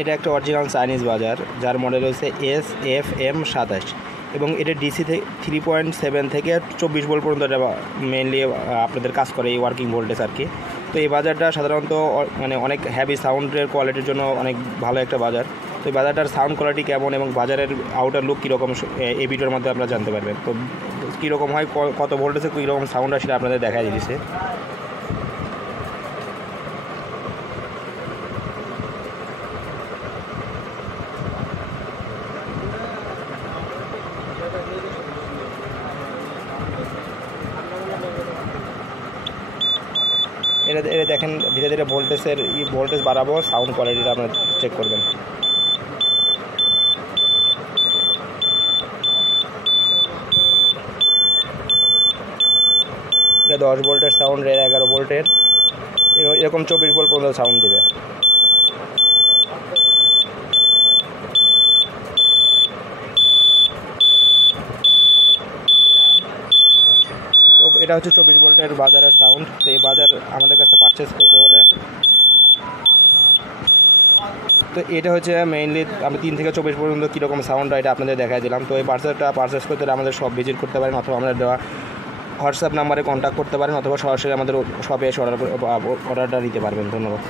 এটা একটা original Chinese বাজার, যার মডেল হচ্ছে SFM27 এবং এটা DC 3.7 থেকে 24 ভোল্ট পর্যন্ত এটা মেইনলি আপনাদের কাজ করে, এই ওয়ার্কিং ভোল্টেজ আর কি। তো এই বাজারটা সাধারণত মানে অনেক হ্যাভি সাউন্ডের কোয়ালিটির জন্য অনেক ভালো একটা বাজার। তো এই বাজারটার সাউন্ড কোয়ালিটি কেমন এবং বাজারের আউটার লুক কীরকম এই ভিডিওর মধ্যে আপনারা জানতে পারবেন। তো কীরকম হয়, কত ভোল্টেজে কীরকম সাউন্ড আসলে আপনাদের দেখা দিয়েছে। এটা দেখেন ধীরে ধীরে ভোল্টেজ বাড়াবো, সাউন্ড কোয়ালিটিটা আপনারা চেক করবেন। এটা 10 ভোল্টের সাউন্ড, 11 ভোল্টের, এরকম 24 ভোল্ট পর্যন্ত সাউন্ড দেবে। তো এটা হচ্ছে 24 ভোল্টের বাজারের সাউন্ড। তো এই বাজার আমাদের কাছে পারচেস করতে হলে, তো এটা হচ্ছে মেইনলি আমি 3 থেকে 24 পর্যন্ত কীরকম সাউন্ড হয় এটা আপনাদের দেখাই দিলাম। তো এই পারচেস করতে হলে আমাদের শপ ভিজিট করতে পারেন, অথবা আমাদের দেওয়া হোয়াটসঅ্যাপ নাম্বারে কন্ট্যাক্ট করতে পারেন, অথবা সরাসরি আমাদের শপে এসে অর্ডারটা দিতে পারবেন। ধন্যবাদ।